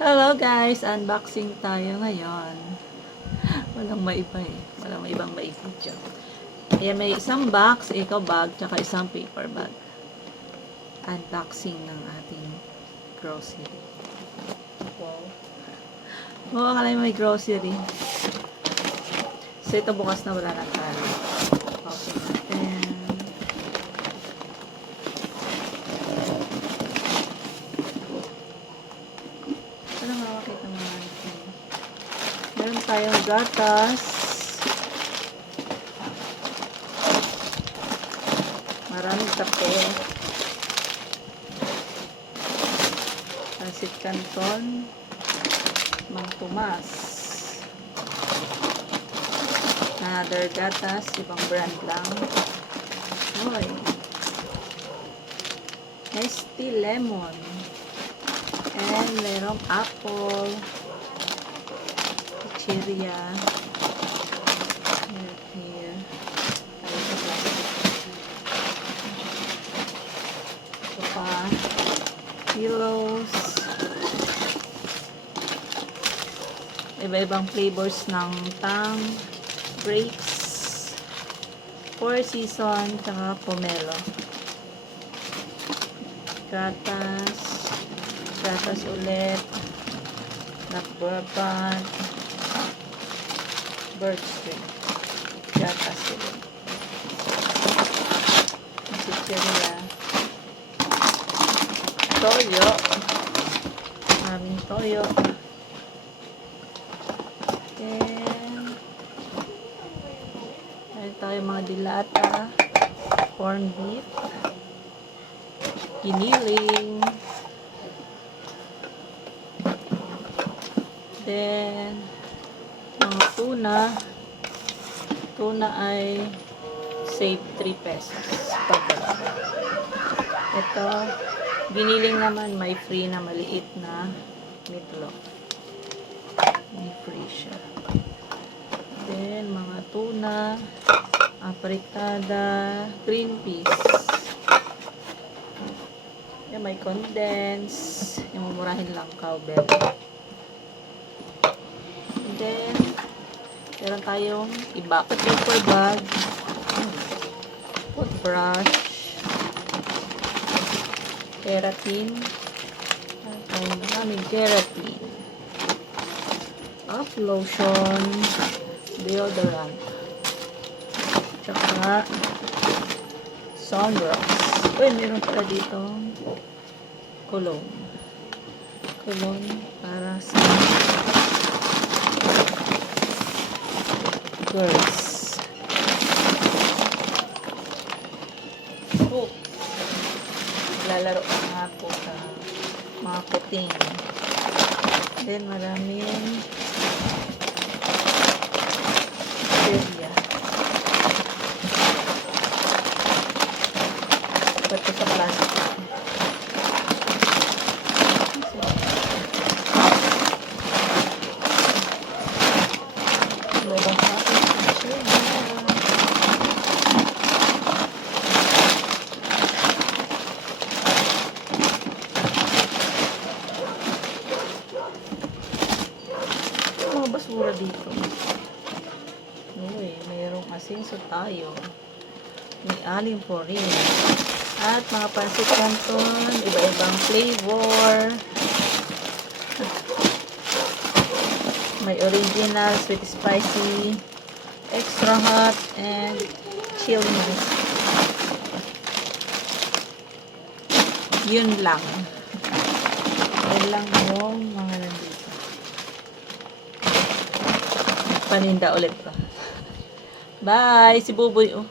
Hello guys! Unboxing tayo ngayon. Walang maiba eh. Walang maibang maibidyo. Ayan, may isang box, eco bag, tsaka isang paper bag. Unboxing ng ating grocery. Wow. Oo, akala may grocery. So, ito bukas na wala ng tali. Okay natin. Ano nga makita mo natin? Meron tayong gatas. Maraming kape. Pansit Canton. Mang Tomas. Another gatas. Ibang brand lang. Hoy. Nesty Lemon. And merong apple. Chiria. Here. Ito pa. Pillows. Iba-ibang flavors ng tang, grapes, Four Seasons, tsaka pomelo. Gatas ulit, black bourbon, birch tree, gatas ulit, chicheria, toyo, maraming toyo, then meron tayo mga dilata, corned beef, giniling, then mga tuna ay save 3 pesos pag ito, giniling naman may free na maliit na meatloaf, may free siya. Then mga tuna, apritada, green peas. Yan, may condense, yung mumurahin lang, cowbell. And then, meron tayong iba, paper bag, toothbrush, keratin, maraming keratin, lotion, deodorant, tsaka sunblock. Uy, meron pala dito cologne para sa girls. Lalaro nga po sa mga puting. Then maraming area. Pati sa plastic. Mga basura dito. Uy, mayroong asinso tayo. May aling porin. At mga pansit canton, iba-ibang flavor. May original, sweet spicy, extra hot, and chill nice. Yun lang. Yun lang yung mga nandito. Paninda ulit ko. Bye! Si Buboy, oh.